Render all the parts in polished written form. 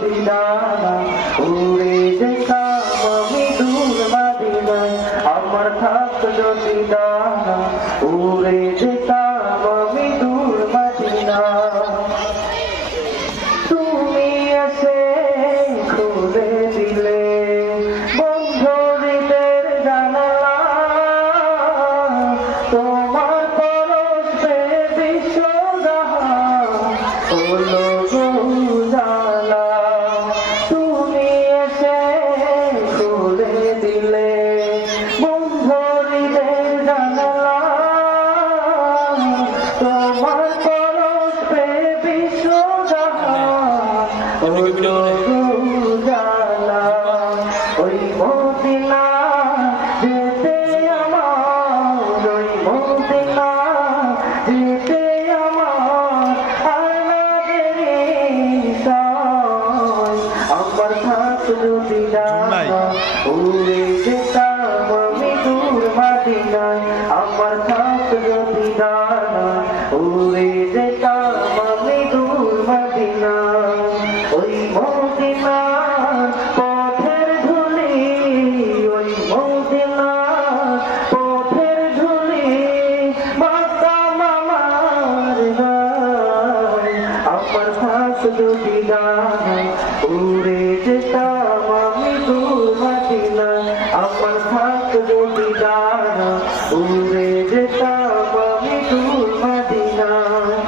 দিদানা উড়ে যেতাম আমি দূর মদিনায় আমার থাকতো দিদানা উড়ে যেতাম আমি দূর মদিনায় তুমি এসে খুলে দিলে বন্ধুদের জানালা তোমার পরশে বিশ্বজাহান হলো উজালা তুমি এসে খুলে দিলে বন্ধুদের জানালা তোমার পরশে বিশ্বজাহান হলো উজালা ওই মদিনা যেতে আমার ওই মদিনা যেতে আমার আমার থাকলো দিদানা উড়ে যেতাম আমি দূর মদিনায় আমার থাকলো দিদানা উড়ে যেতাম আমি দূর মদিনায় ওই মদিনা পথের ধুলি ওই মদিনা পথের ধুলি মাতাম আমার গায়ে আমার থাকলো দিদানা উড়ে যেতাম আমি দূর মদিনায় আমার থাকলো দিদানা উড়ে যেতাম আমি দূর মদিনায়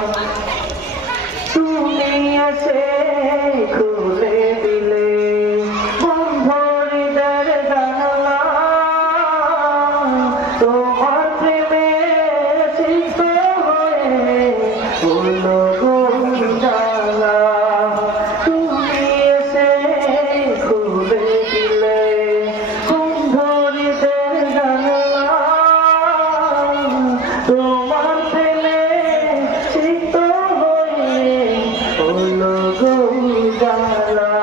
তুমি এসে খুলে দিলে বন্ধুদের জানালা তোমার প্রেমে সিক্ত হয়ে হলো উজালা তুমি এসে খুলে দিলে বন্ধুদের জানালা তোমার প্রেমে সিক্ত হয়ে হলো উজালা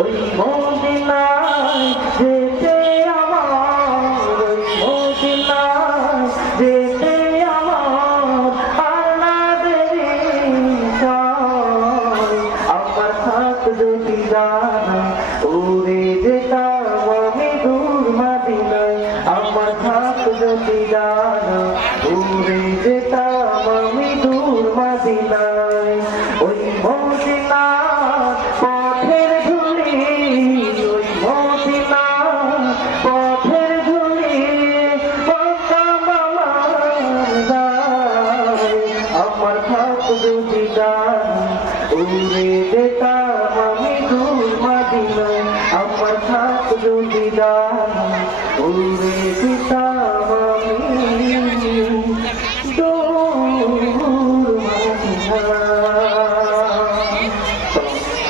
ওই মদিনায় যেতে আমার ওই মদিনায় যেতে আমার আল্লাহর ইচ্ছায় আমার থাকলো দিদানা উড়ে যেতাম আমি দূর মদিনায় আমার থাকলো দিদানা উড়ে যেতাম আমি দূর মদিনায় ওই মদিনা পথের ধুলি ওই মদিনা পথের ধুলি মাতাম আমার গায়ে আমার থাকলো দিদানা উড়ে যেতাম আমি দূর মদিনায় আমার থাকলো দিদানা উড়ে